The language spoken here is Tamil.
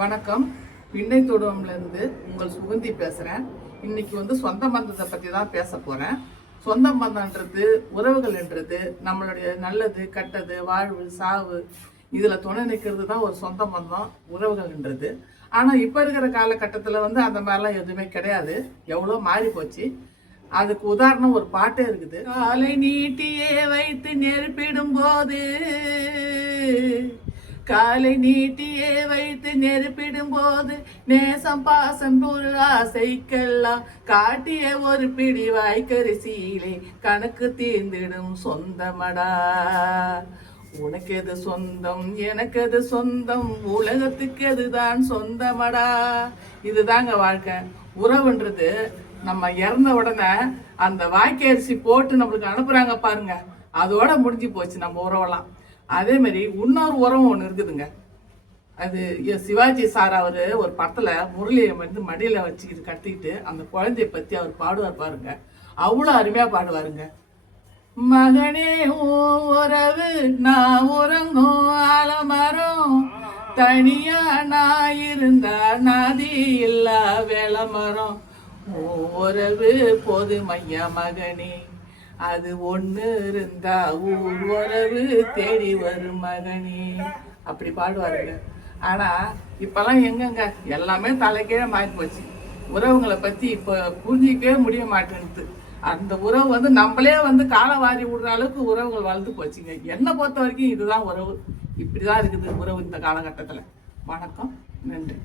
வணக்கம். பின்னை தொடுவம்லேருந்து உங்கள் சுகந்தி பேசுகிறேன். இன்னைக்கு சொந்த பந்தத்தை பற்றி தான் பேச போகிறேன். சொந்த பந்தன்றது உறவுகள்ன்றது நம்மளுடைய நல்லது கெட்டது வாழ்வு சாவு இதில் துணை நிற்கிறது தான் ஒரு சொந்த பந்தம் உறவுகள்ன்றது. ஆனால் இப்போ இருக்கிற காலகட்டத்தில் அந்த மாதிரிலாம் எதுவுமே கிடையாது. எவ்வளோ மாறி போச்சு. அதுக்கு உதாரணம் ஒரு பாட்டே இருக்குது. காலை நீட்டியே வைத்து நெருப்பிடும் போது, காலை நீட்டியே வைத்து நெருப்பிடும் போது, நேசம் பாசம் ஒரு ஆசைக்கெல்லாம் காட்டிய ஒரு பிடி வாய்க்கரிசியிலே கணக்கு தீர்ந்திடும் சொந்தமடா. உனக்கு எது சொந்தம் எனக்கு எது சொந்தம், உலகத்துக்கு எதுதான் சொந்தமடா. இதுதாங்க வாழ்க்கை. உறவுன்றது நம்ம இறந்த உடனே அந்த வாய்க்கரிசி போட்டு நம்மளுக்கு அனுப்புறாங்க பாருங்க, அதோட முடிஞ்சு போச்சு நம்ம உறவெல்லாம். அதே மாதிரி இன்னொரு உறவு ஒன்று இருக்குதுங்க. அது சிவாஜி சார் அவர் ஒரு படத்தில் முரளியை மடியில் வச்சுக்கிட்டு கட்டிக்கிட்டு அந்த குழந்தைய பற்றி அவர் பாடுவார் பாருங்க. அவ்வளோ அருமையாக பாடுவாருங்க. மகனே உறவு நான் உறங்கும் ஆலமரம், தனியா நான் இருந்தா நதி இல்லா வேளமரம், உறவு போதுமையா மகனே, அது ஒன்று இருந்தா ஊர் உறவு தேடி வரும் மகனே, அப்படி பாடுவாருங்க. ஆனால் இப்போல்லாம் எங்கங்க எல்லாமே தலைக்கீழே மாறி போச்சு. உறவுங்களை பற்றி இப்போ புரிஞ்சிக்கவே முடிய மாட்டேங்குது. அந்த உறவு நம்மளே காலை வாரி விடுற அளவுக்கு உறவுகள் வளர்ந்து போச்சுங்க. என்னை பொறுத்த வரைக்கும் இதுதான் உறவு. இப்படி தான் இருக்குது உறவு இந்த காலகட்டத்தில். வணக்கம், நன்றி.